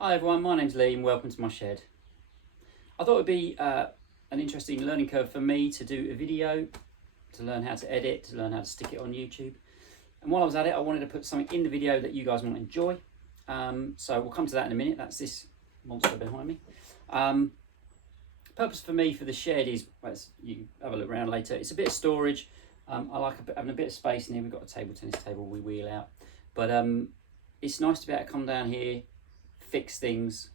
Hi everyone, my name's Lee and welcome to my shed. I thought it would be an interesting learning curve for me to do a video, to learn how to edit, to learn how to stick it on YouTube. And while I was at it, I wanted to put something in the video that you guys might enjoy. So we'll come to that in a minute. That's this monster behind me. Purpose for me for the shed is, well, you can have a look around later, it's a bit of storage. I like having a bit of space in here. We've got a tennis table we wheel out. But it's nice to be able to come down here, fix things,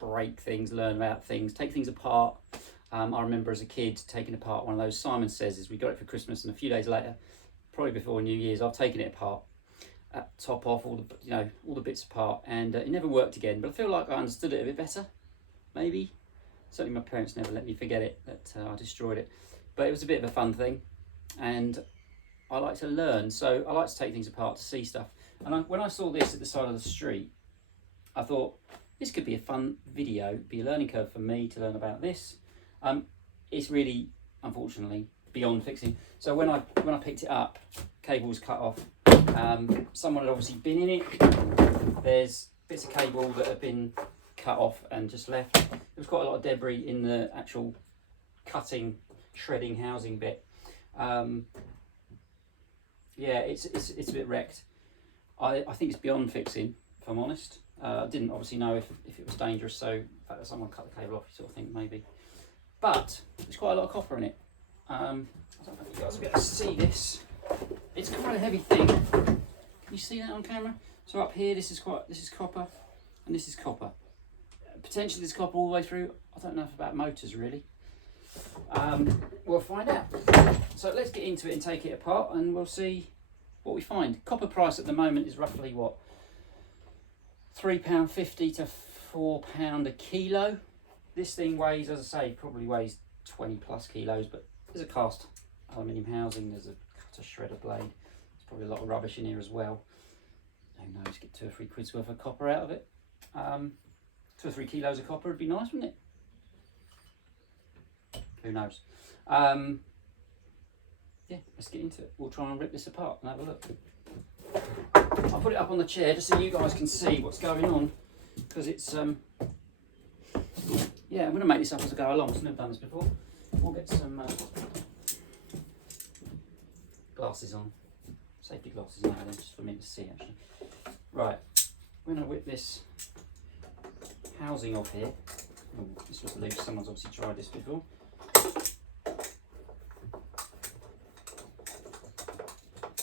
break things, learn about things, take things apart. I remember as a kid taking apart one of those Simon Says. We got it for Christmas, and a few days later, probably before New Year's, I've taken it apart, top off, all the bits apart, and it never worked again. But I feel like I understood it a bit better, maybe. Certainly my parents never let me forget it, that I destroyed it. But it was a bit of a fun thing, and I like to learn, so I like to take things apart to see stuff. And when I saw this at the side of the street, I thought this could be a fun video, be a learning curve for me to learn about this. It's really, unfortunately, beyond fixing. So when I picked it up, cable was cut off. Someone had obviously been in it. There's bits of cable that have been cut off and just left. There was quite a lot of debris in the actual cutting, shredding housing bit. Yeah, it's a bit wrecked. I think it's beyond fixing, if I'm honest. I didn't obviously know if it was dangerous, so the fact that someone cut the cable off, you sort of think maybe. But there's quite a lot of copper in it. I don't know if you guys will be able to see this. It's quite a heavy thing. Can you see that on camera? So up here, this is copper, and this is copper. Potentially there's copper all the way through. I don't know about motors really. We'll find out. So let's get into it and take it apart, and we'll see what we find. Copper price at the moment is roughly what? £3.50 to £4 a kilo. This thing weighs, as I say, probably weighs 20 plus kilos, but there's a cast aluminium housing, there's a cutter shredder blade, there's probably a lot of rubbish in here as well. Who knows, get 2 or 3 quid's worth of copper out of it. 2 or 3 kilos of copper would be nice, wouldn't it? Who knows? Yeah, let's get into it. We'll try and rip this apart and have a look. I'll put it up on the chair just so you guys can see what's going on, because it's yeah, I'm going to make this up as I go along. I've never done this before. We'll get some glasses on, safety glasses on, just for me to see actually. Right, we're going to whip this housing off here. Oh, this was loose. Someone's obviously tried this before.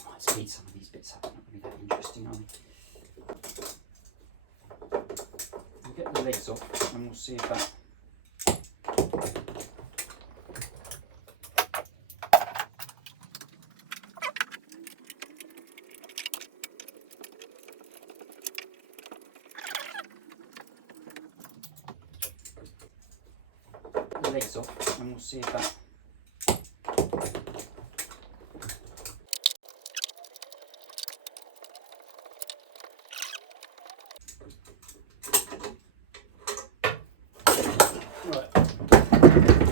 Might speed some of these bits up. Not really that interesting, are they? We'll get the legs off and we'll see if that. The legs off and we'll see if that. Right,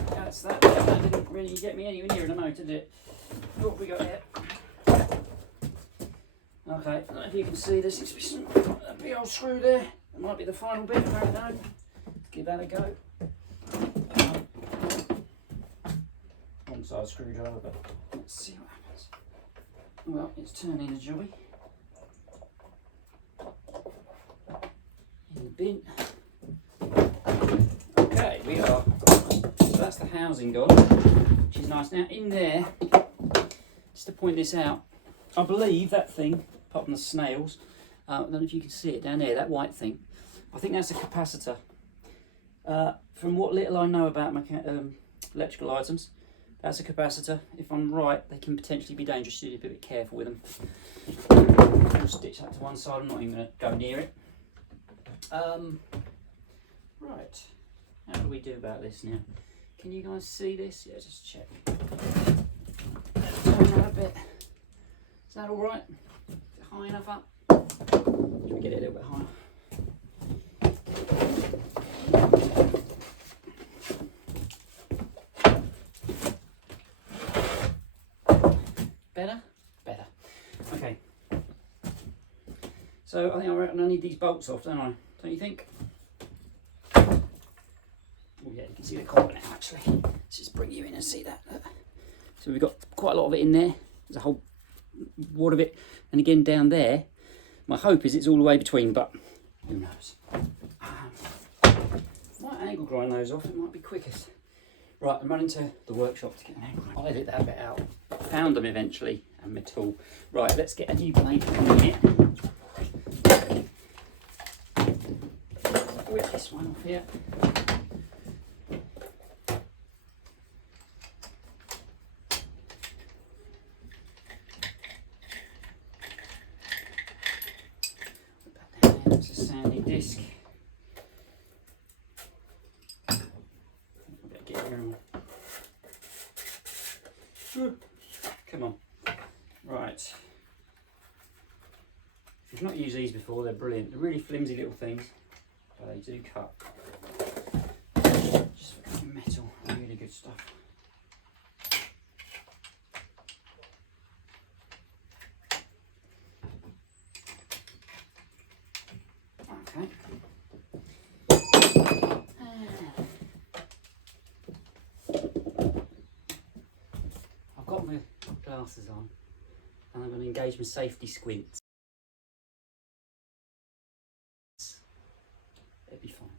that's that. That didn't really get me anywhere near the motor, did it? What have we got here? Okay, I don't know if you can see this. It's a big old screw there. It might be the final bit, I don't know. Give that a go. Wrong side screwdriver, but let's see what happens. Well, it's turning a joy. In the bin. Okay, we are. So that's the housing gone, which is nice. Now in there, just to point this out, I believe that thing, apart from the snails, I don't know if you can see it down there, that white thing, I think that's a capacitor. From what little I know about electrical items, that's a capacitor. If I'm right, they can potentially be dangerous, so you need to be a bit careful with them. I'll stitch that to one side, I'm not even going to go near it. Right, how do we do about this now? Can you guys see this? Yeah, just check. Turn that a bit. Is that alright? Is it high enough up? Should we get it a little bit higher? Better? Better. Okay. So I think I reckon I need these bolts off, don't I? Don't you think? see the copper now actually. Let's just bring you in and see that. So we've got quite a lot of it in there. There's a whole wad of it. And again down there, my hope is it's all the way between, but who knows. Might angle grind those off, it might be quickest. Right, I'm running to the workshop to get an angle grind. I'll edit that bit out. Found them eventually, and my tool. Right, let's get a new blade in here. Whip this one off here. Put that down there, it's a sanding disc. Come on. Right. If you've not used these before, they're brilliant. They're really flimsy little things, but they do cut. Just for cutting metal, really good stuff. Okay. I've got my glasses on and I'm going to engage my safety squints. It'll be fine.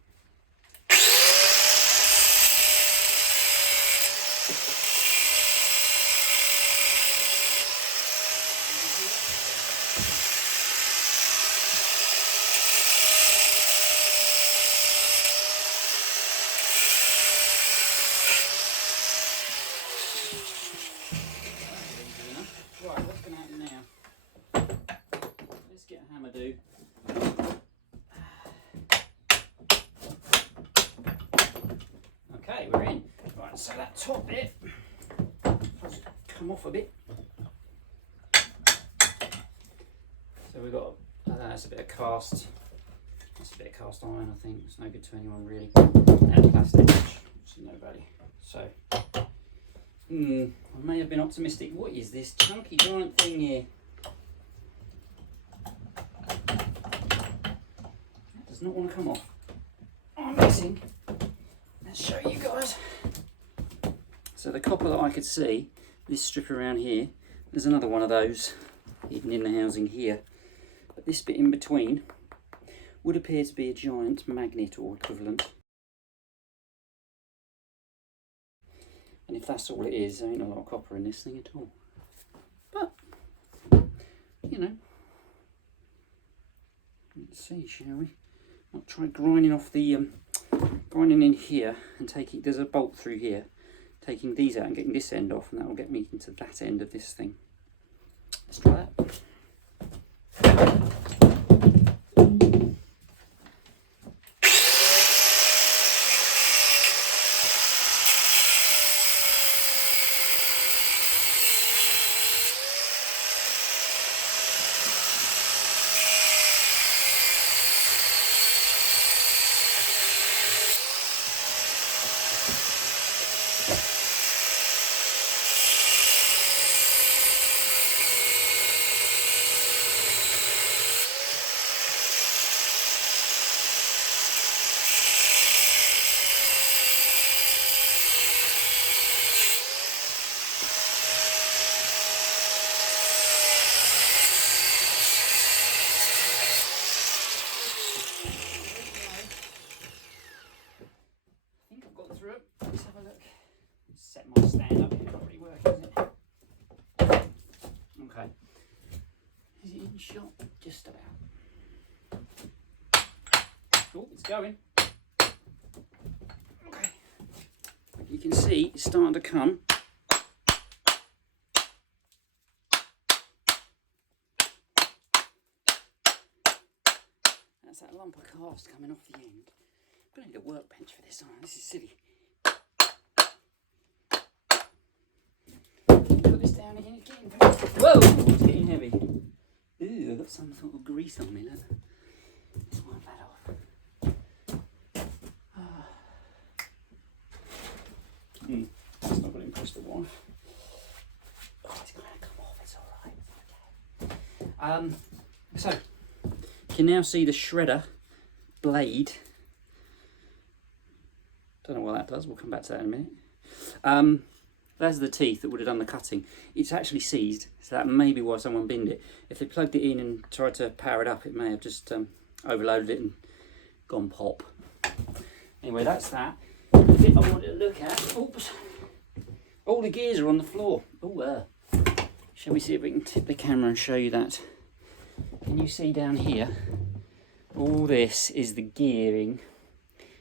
Right, what's going to happen now? Let's get a hammer do. Okay, we're in. Right, so that top bit has come off a bit. So we've got, that's a bit of cast. That's a bit of cast iron, I think. It's no good to anyone really. And plastic, which is no value. So. I may have been optimistic. What is this chunky giant thing here? That does not want to come off. I'm missing. Let's show you guys. So the copper that I could see, this strip around here, there's another one of those hidden in the housing here. But this bit in between would appear to be a giant magnet or equivalent. And if that's all it is, there ain't a lot of copper in this thing at all. But, you know, let's see, shall we? I'll try grinding off the, grinding in here and taking, there's a bolt through here, taking these out and getting this end off, and that will get me into that end of this thing. Let's try that. Let's have a look. Set my stand up here, probably working, isn't it? Okay. Is it in shot? Just about. Oh, it's going. Okay. You can see it's starting to come. That's that lump of cast coming off the end. I'm going to need a workbench for this, aren't I? This is silly. Put this down again, it's getting heavy. Whoa, it's getting heavy. Ooh, I've got some sort of grease on me. Look. Let's wipe that off. That's not going to impress the wife. Oh, it's going to come off, it's alright. Okay. So, you can now see the shredder blade Don't know what that does. We'll come back to that in a minute. There's the teeth that would have done the cutting. It's actually seized, so that may be why someone binned it. If they plugged it in and tried to power it up, it may have just overloaded it and gone pop. Anyway, that's that. The bit I wanted to look at. Oops. All the gears are on the floor. Oh, shall we see if we can tip the camera and show you that? Can you see down here? All this is the gearing.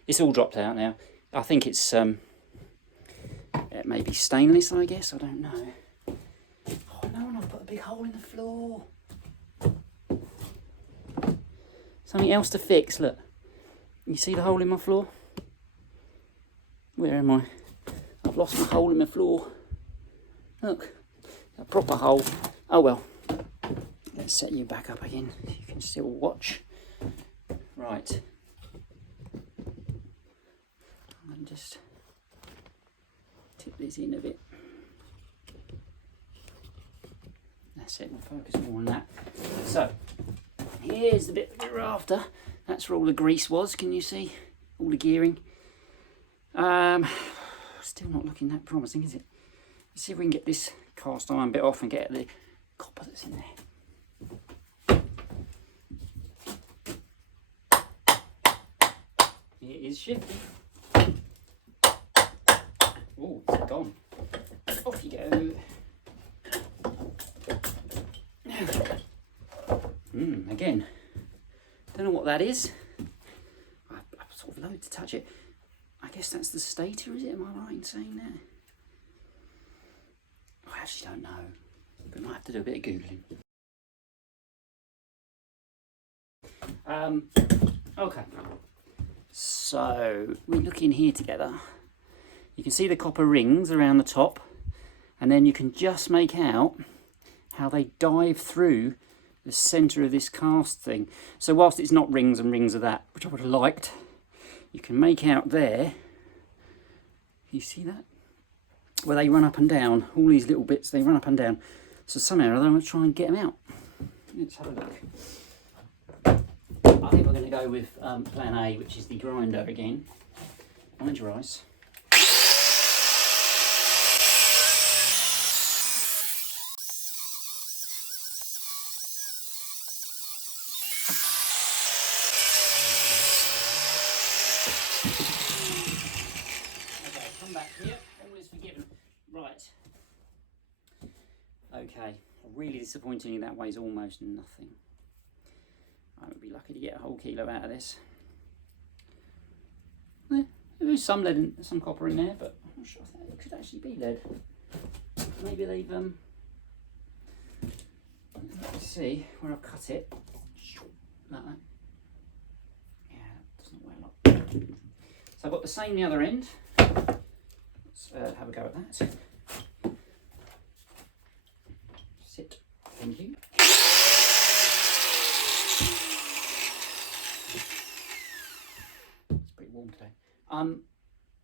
It's all dropped out now. I think it's it may be stainless, I guess. I don't know. Oh no, and I've put a big hole in the floor. Something else to fix. Look. You see the hole in my floor? Where am I? I've lost my hole in my floor. Look, a proper hole. Oh well. Let's set you back up again. You can still watch. Right. I'm going to just tip this in a bit. That's it. We'll focus more on that. So, here's the bit that we're after. That's where all the grease was. Can you see? All the gearing. Still not looking that promising, is it? Let's see if we can get this cast iron bit off and get the copper that's in there. It is shifting. Oh, it's gone. Off you go. Again, don't know what that is. I'm sort of loath to touch it. I guess that's the stator, is it? Am I right in saying that? I actually don't know. We might have to do a bit of Googling. Okay. So, we look in here together. You can see the copper rings around the top, and then you can just make out how they dive through the centre of this cast thing. So whilst it's not rings and rings of that, which I would have liked, you can make out there, you see that? Where they run up and down, all these little bits, they run up and down. So somehow or other I'm going to try and get them out. Let's have a look. I think we're going to go with plan A, which is the grinder again. Mind your eyes. Okay, come back here. All is forgiven. Right. Okay. Really disappointing that weighs almost nothing. I would be lucky to get a whole kilo out of this. Yeah, there is some lead and some copper in there, but I'm not sure if it could actually be lead. Maybe they've let's see where I've cut it. Like that. Yeah, it doesn't weigh a lot. So I've got the same the other end. Let's have a go at that. Sit. Thank you. It's pretty warm today.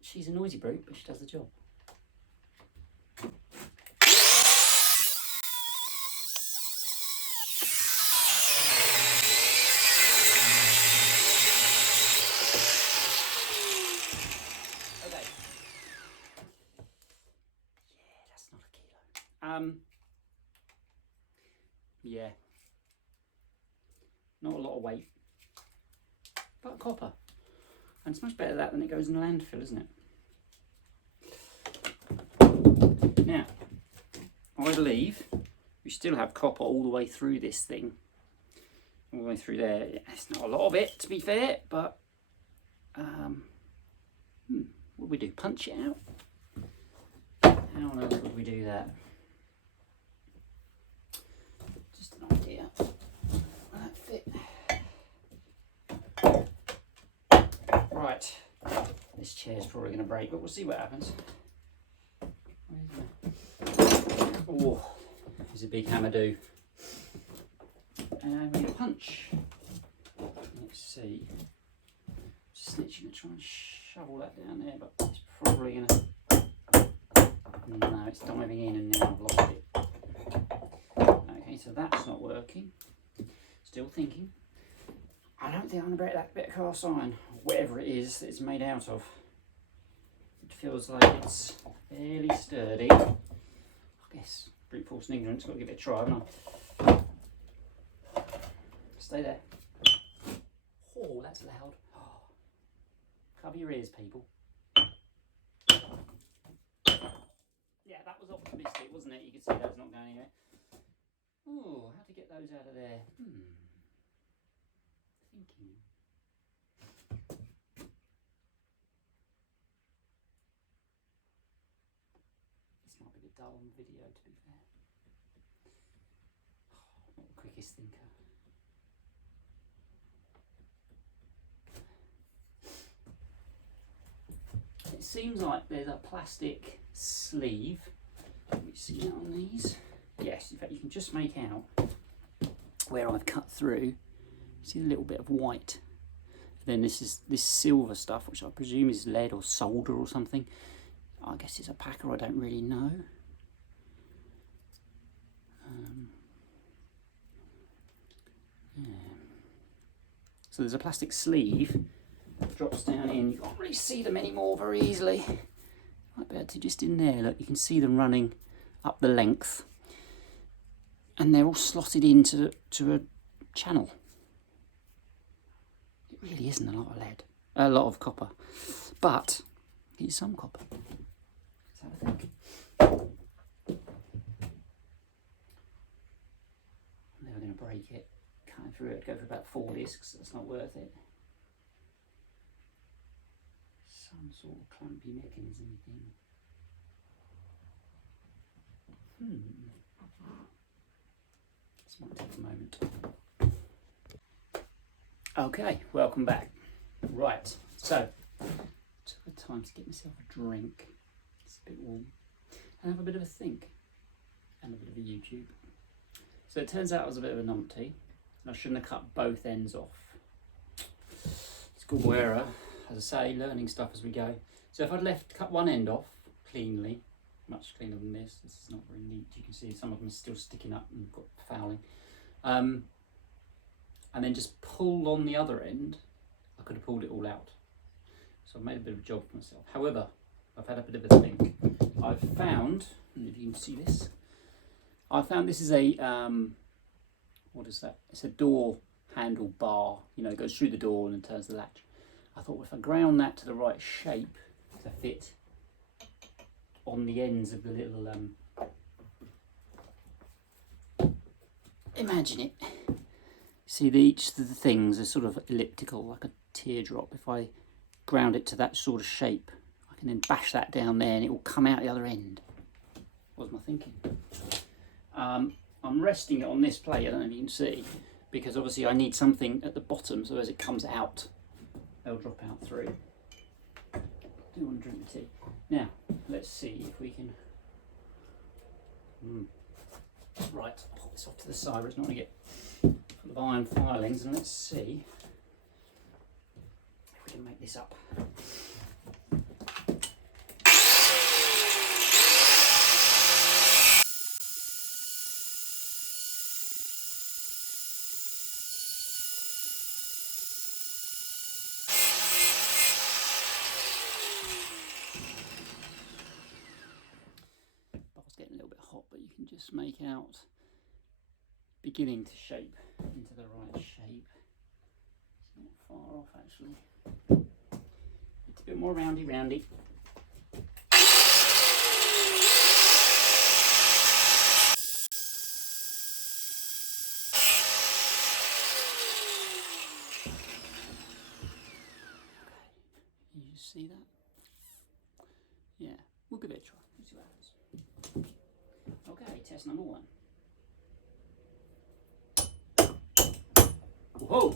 She's a noisy brute, but she does the job. Okay. Yeah, that's not a kilo. Yeah. Not a lot of weight. But copper. And it's much better that than it goes in the landfill, isn't it? Now, I believe we still have copper all the way through this thing. All the way through there. It's not a lot of it, to be fair, but what would we do? Punch it out? How on earth would we do that? Just an idea. Will that fit? Right, this chair's probably going to break, but we'll see what happens. Oh, there's a big hammer do. And we need a punch. Let's see. Just literally going to try and shovel that down there, but it's probably going to... No, it's diving in and now I've lost it. Okay, so that's not working. Still thinking. I don't think I'm going to break that bit of cast iron, whatever it is that it's made out of. feels like it's fairly sturdy. I guess brute force and ignorance, got to give it a try, haven't I? Stay there. Oh, that's loud. Oh. Cover your ears, people. Yeah, that was optimistic, wasn't it? You could see that's not going anywhere. Oh, how to get those out of there? Thinking. This might be a bit dull on video, to be fair. Oh, not the quickest thinker. It seems like there's a plastic sleeve. Let me see that on these. Yes, in fact you can just make out where I've cut through. See a little bit of white. Then this is this silver stuff, which I presume is lead or solder or something. I guess it's a packer, I don't really know. Yeah. So there's a plastic sleeve that drops down in. You can't really see them anymore very easily. Might be able to just in there, look, you can see them running up the length. And they're all slotted into a channel. It really isn't a lot of lead, a lot of copper, but it's some copper. Let's have a think. I'm never going to break it. Cutting through it, go for about 4 discs. That's not worth it. Some sort of clumpy mechanism thing. This might take a moment. Okay, welcome back. Right, so took the time to get myself a drink. It's a bit warm, and have a bit of a think, and a bit of a YouTube. So it turns out I was a bit of a numpty, and I shouldn't have cut both ends off. It's called error, as I say, learning stuff as we go. So if I'd cut one end off cleanly, much cleaner than this. This is not very neat. You can see some of them are still sticking up and got fouling. And then just pulled on the other end, I could have pulled it all out. So I've made a bit of a job for myself. However, I've had a bit of a think. I've found, and if you can see this, I found this is a, what is that? It's a door handle bar. You know, it goes through the door and then turns the latch. I thought, well, if I ground that to the right shape to fit on the ends of the little, imagine it. See, each of the things are sort of elliptical, like a teardrop. If I ground it to that sort of shape, I can then bash that down there and it will come out the other end. What was my thinking? I'm resting it on this plate, I don't know if you can see, because obviously I need something at the bottom so as it comes out, they'll drop out through. I do want to drink the tea. Now, let's see if we can... Right, I'll put this off to the side, it's not going to get full of iron filings, and let's see if we can make this up. Getting a little bit hot, but you can just make out beginning to shape into the right shape. It's not far off actually. It's a bit more roundy. Okay. You see that? Yeah, we'll give it a try. Let's see what happens. Okay, test number 1. Whoa!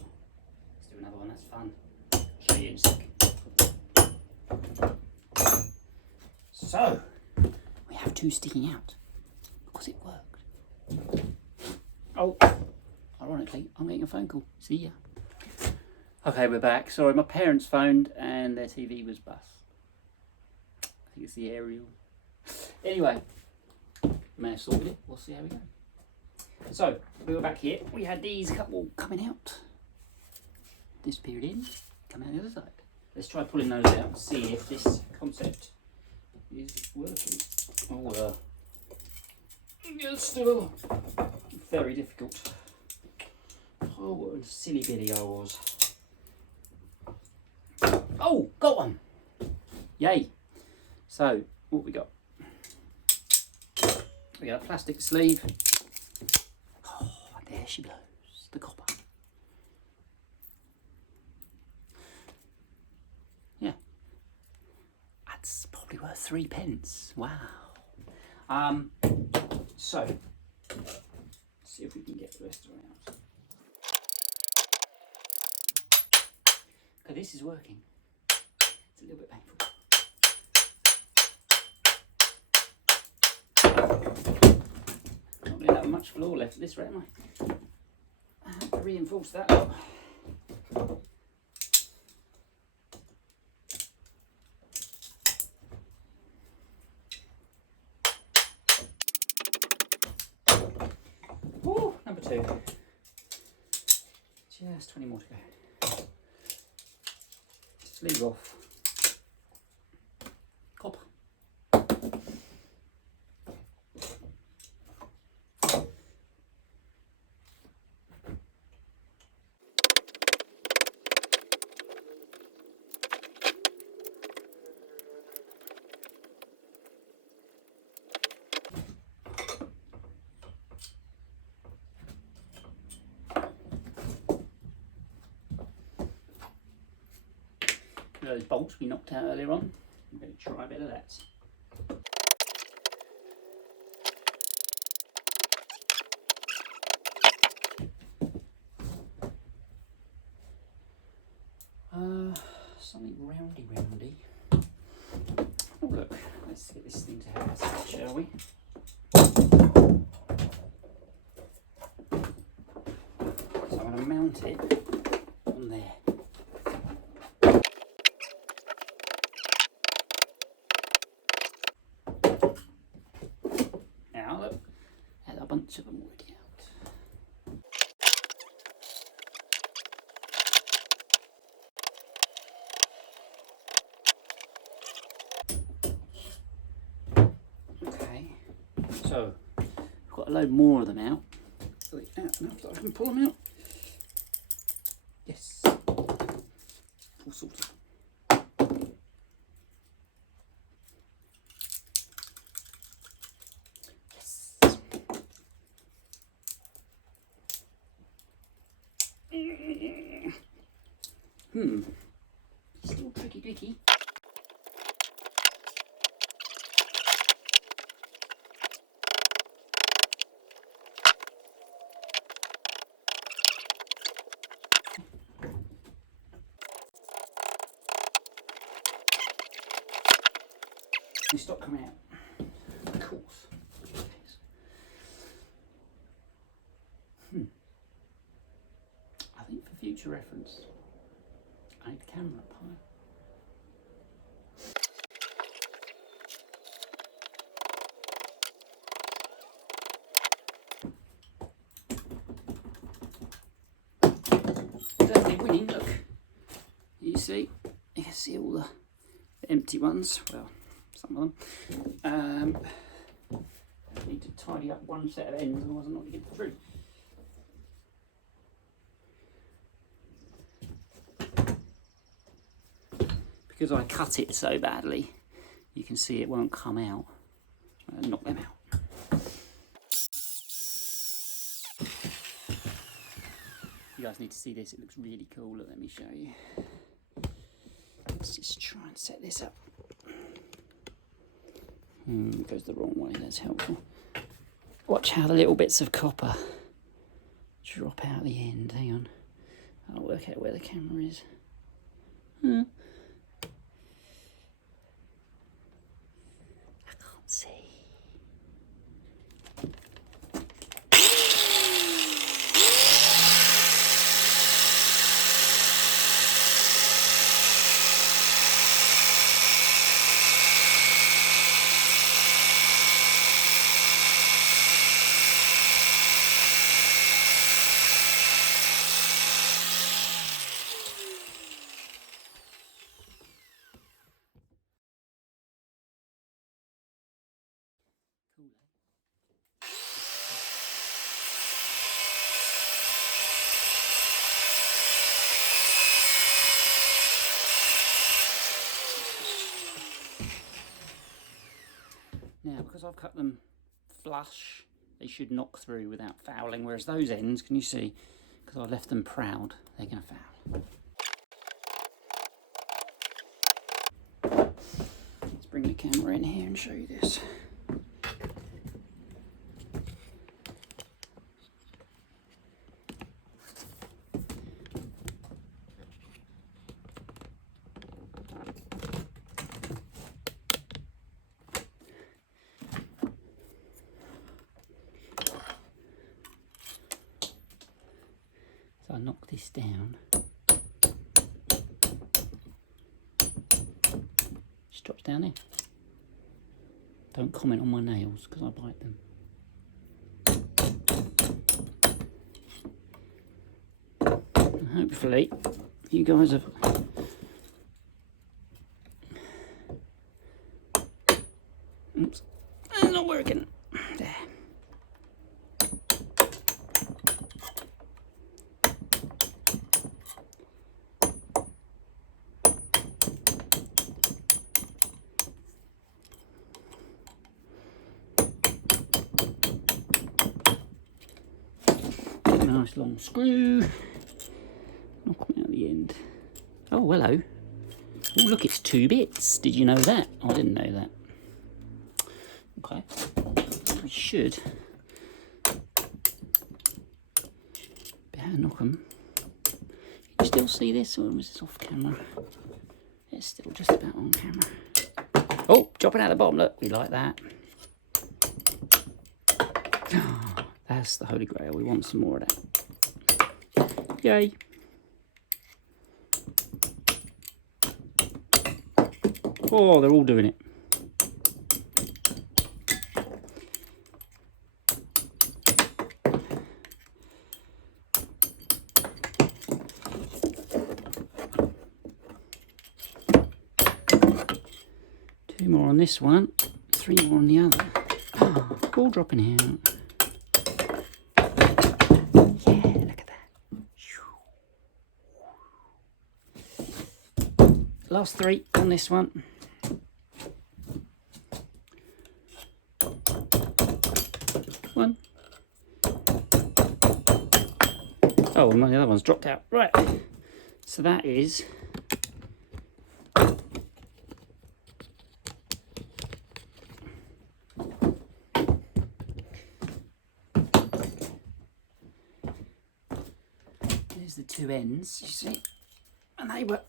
Let's do another one, that's fun. I'll show you in a sec. So, we have 2 sticking out because it worked. Oh, ironically, I'm getting a phone call. See ya. Okay, we're back. Sorry, my parents phoned and their TV was bust. I think it's the aerial. Anyway. May have sorted it, we'll see how we go. So, we were back here, we had these couple coming out. Disappeared in, come out the other side. Let's try pulling those out and see if this concept is working. Oh, it's still very difficult. Oh, what a silly biddy I was. Oh, got one! Yay! So, what we got? We got a plastic sleeve. Oh, there she blows, the copper. Yeah. That's probably worth 3p. Wow. So, let's see if we can get the rest around. Okay, this is working. It's a little bit painful. Not really that much floor left of this, right, am I have to reinforce that up. Ooh, number 2. Just 20 more to go. Sleeve off. Copper. Those bolts we knocked out earlier on. I'm going to try a bit of that. Something roundy. Oh look, let's get this thing to have a shall we? So I'm going to mount it on there. Now look, there's a bunch of them already out. Okay, so I've got a load more of them out. Are they out enough that I can pull them out? Yes, all sorted. Still tricky dicky. They stop coming out. Of course. I think for future reference, I need the camera up high. Definitely winning, look. You can see all the empty ones, well, some of them. I need to tidy up one set of ends, otherwise I'm not going to get through. Because I cut it so badly, you can see it won't come out. I'll knock them out. You guys need to see this, it looks really cool. Look, let me show you. Let's just try and set this up. It goes the wrong way, that's helpful. Watch how the little bits of copper drop out the end. Hang on, I'll work out where the camera is. I can't see. Now, because I've cut them flush, they should knock through without fouling, whereas those ends, can you see, because I've left them proud, they're going to foul. Let's bring the camera in here and show you this. So I knock this down. Just drops down there. Don't comment on my nails because I bite them. And hopefully you guys have oops, it's not working. There. Nice long screw. Knock them out the end. Oh, hello. Oh, look, it's 2 bits. Did you know that? I didn't know that. Okay. I should be able to knock them. Can you still see this, or is this off camera? It's still just about on camera. Oh, dropping out the bottom. Look, we like that. That's the holy grail. We want some more of that. Yay. Oh, they're all doing it. Two more on this one, 3 more on the other. Oh, all dropping out. Last 3 on this one. One. Oh, and the other one's dropped out. Right. So that is there's the 2 ends, you see, and they were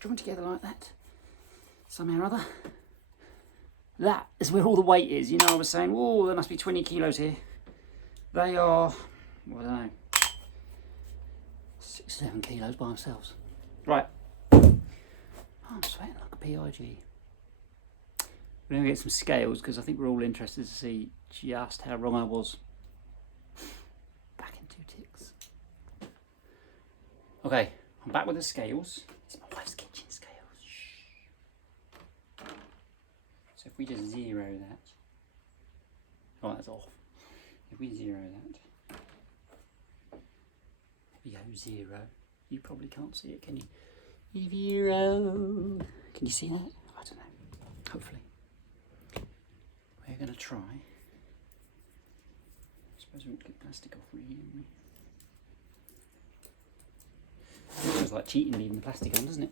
joined together like that, somehow or other. That is where all the weight is. You know, I was saying, oh, there must be 20 kilos here. They are, well, I don't know, 6, 7 kilos by themselves. Right. Oh, I'm sweating like a PIG. We're going to get some scales because I think we're all interested to see just how wrong I was. Back in 2 ticks. Okay, I'm back with the scales. It's my wife's kitchen scales. Shh. So if we just 0 that, oh, that's off. If we 0 that, we go 0. You probably can't see it, can you? 0. Can you see that? I don't know. Hopefully. We're going to try. I suppose we won't get plastic off really, haven't we? It feels like cheating leaving the plastic on, doesn't it?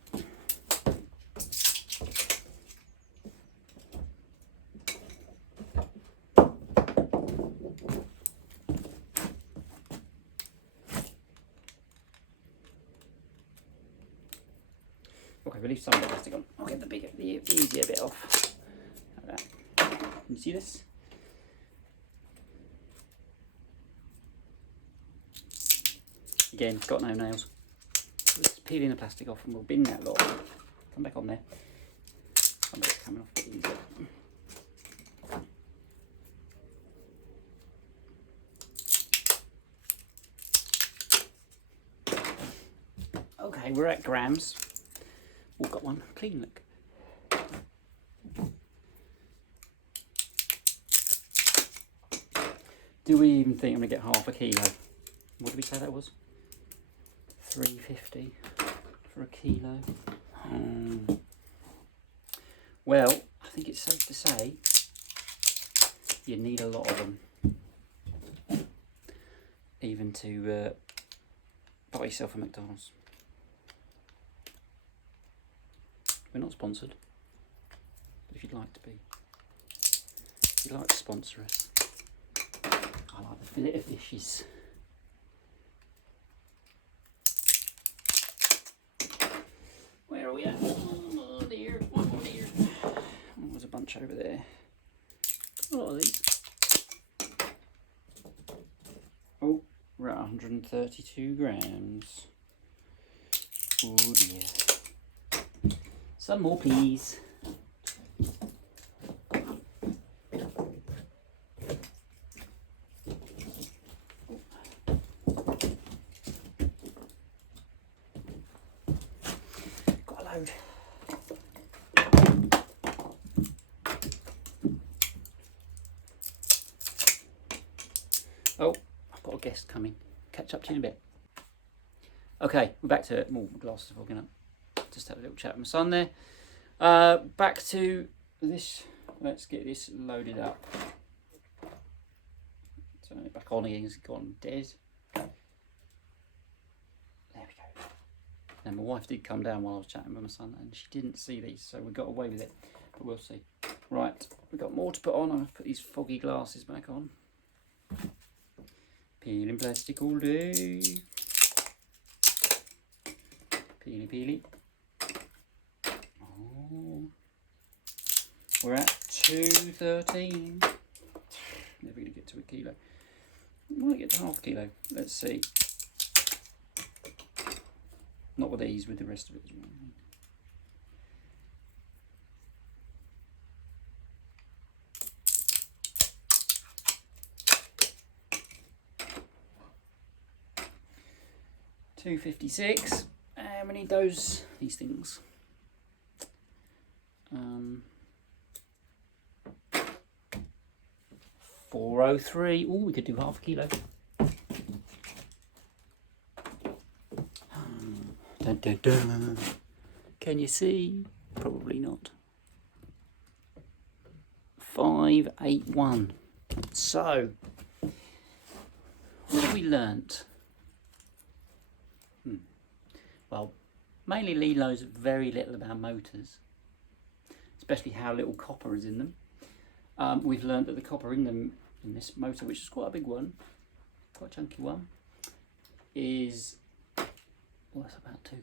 Okay, we'll leave some of the plastic on. I'll get the easier bit off. Like that. Can you see this? Again, got no nails. Just peeling the plastic off and we'll bin that lot. Come back on there. Some of it's coming off a bit easier. Okay, we're at grams. We've got one clean look. Do we even think I'm going to get half a kilo? What did we say that was? 350 for a kilo. Well, I think it's safe to say You need a lot of them, even to buy yourself a McDonald's. We're not sponsored, but if you'd like to be, if you'd like to sponsor us, I like the fillet of fishes. Where are we at? Oh dear, oh dear. Oh, there's a bunch over there. A lot of these. Oh, we're at 132 grams. Oh dear. Some more, please. Got a load. Oh, I've got a guest coming. Catch up to you in a bit. Okay, we're back to it. More glasses fogging up. Just had a little chat with my son there. Back to this. Let's get this loaded up. Turn it back on again. It's gone dead. There we go. And my wife did come down while I was chatting with my son, and she didn't see these, so we got away with it. But we'll see. Right, we've got more to put on. I'm going to put these foggy glasses back on. Peeling plastic all day. Peely, peely. Oh. We're at 213. Never going to get to a kilo. Might get to half a kilo. Let's see. Not with these, with the rest of it as well. $2.56. And we need these things. 403. Oh, we could do half a kilo. Dun, dun, dun. Can you see? Probably not. 581. So, what have we learnt? Well, mainly Lee knows very little about motors, especially how little copper is in them. We've learned that the copper in them, in this motor, which is quite a big one, quite a chunky one, is worth about £2.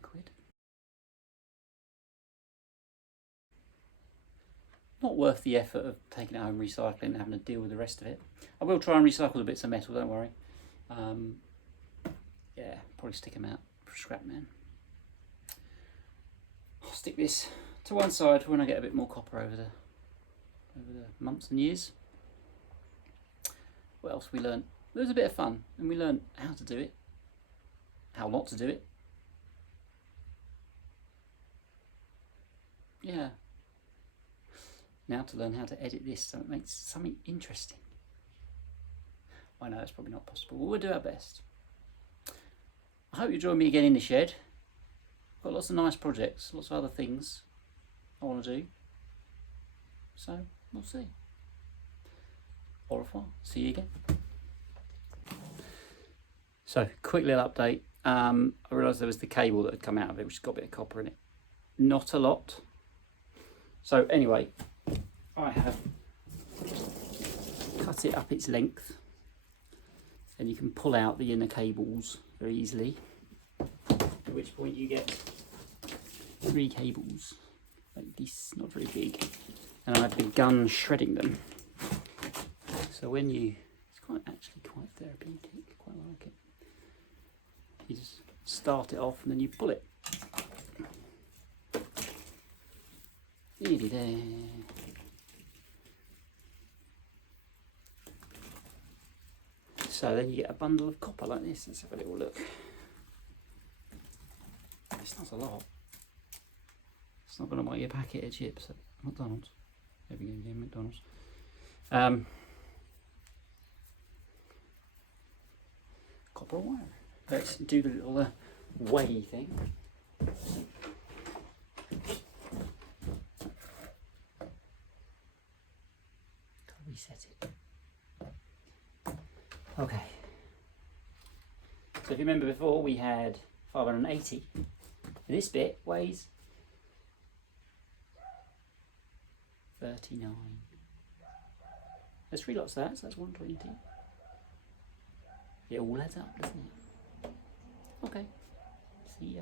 Not worth the effort of taking it home, recycling and having to deal with the rest of it. I will try and recycle the bits of metal, don't worry. Yeah, probably stick them out for scrap man. I'll stick this to one side when I get a bit more copper over the months and years. What else we learned? There was a bit of fun, and we learned how to do it, how not to do it. Yeah. Now to learn how to edit this so it makes something interesting. I know it's probably not possible, but we'll do our best. I hope you join me again in the shed. I've got lots of nice projects, lots of other things I want to do. So, we'll see. Au revoir. See you again. So, quick little update. I realised there was the cable that had come out of it, which has got a bit of copper in it. Not a lot. So, anyway, I have cut it up its length. And you can pull out the inner cables very easily. At which point you get 3 cables like this, not very big. And I've begun shredding them. So when you, it's actually quite therapeutic, quite like it. You just start it off and then you pull it. Nearly there. So then you get a bundle of copper like this. Let's have a little look. It's not a lot. It's not going to buy you a packet of chips at McDonald's. Maybe going to get McDonald's. Copper wire. Let's do the little weigh thing. Reset it. Okay. So if you remember before, we had 580. This bit weighs 39. There's 3 lots of that, so that's 120. It all adds up, doesn't it? Okay. See ya.